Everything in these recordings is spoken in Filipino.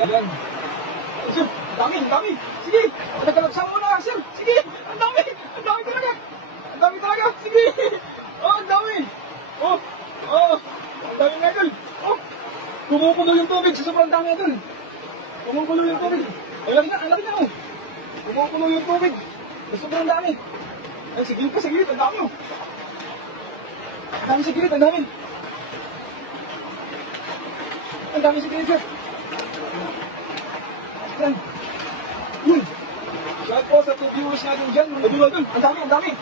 Ayan. Sir, dami. Sige, nagkalabsa mo na, sir. Sige, ang dami talaga. Ang dami talaga, sige. Oh, ang dami. Oh, ang dami nga idol. Oh, kumukulo yung tubig sa sobrang dami idol. Kumukulo yung tubig. Ang laki na oh. Kumukulo yung tubig sa sobrang dami. Ay, sa gilid, ang dami oh. Ang dami sa gilid, ang dami. Ang dami sa gilid, sir. Yan. Yun. Shout po sa 2 viewers natin dyan. Idol. Ang dami.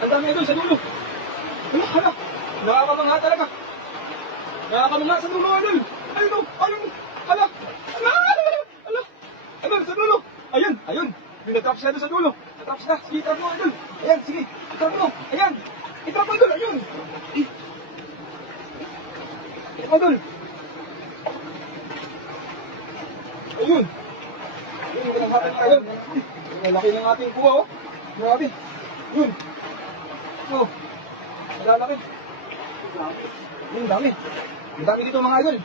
Ang dami idol sa dulo. Hala. Nakakamangha talaga. Nakakamangha sa dulo idol. Ayun. Hala. Idol sa dulo. Ayun. Yung natraps na doon sa dulo. Natraps na. Sige, itrap mo idol. Ayan, sige. Itrap mo. Ayan. Itrap mo idol. Ayun. Itrap mo idol. Ayun. Yun, pinaghapan tayo. Ang laki ng ating kuha, oh. Grabe. Yun. Oh. Malalaki. Yun, dami. Ang dami dito mga idol.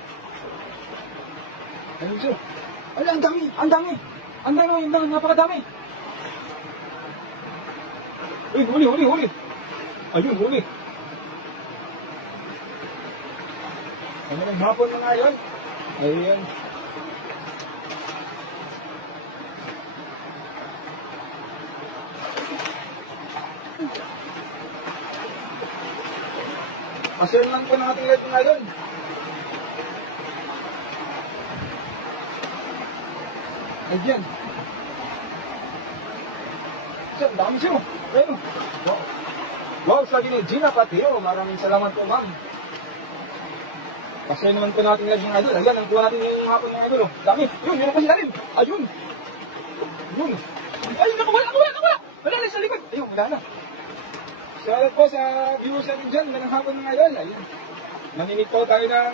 Ayun siya. Ay, ang dami. Napakadami. Uy, huli. Ayun, huli. Ano ng hapon mga idol? Ayun. Pasyon lang po ng ating live ngayon. Ayan. Sir, dami siya. Ayun. Wow, sabi ni Gina Patio. Maraming salamat po, ma'am. Pasyon naman po ng ating live ng idol. Ayan, ang kuha natin yung hapon ng idol. Dami. Yun, yun ang pasilalim. Ayun. Ay, nakawala. Wala na sa likod. Ayun, wala na. Salamat po sa viewers natin dyan. Magandang hapon mga idol. Ayun. Mamimit po tayo ng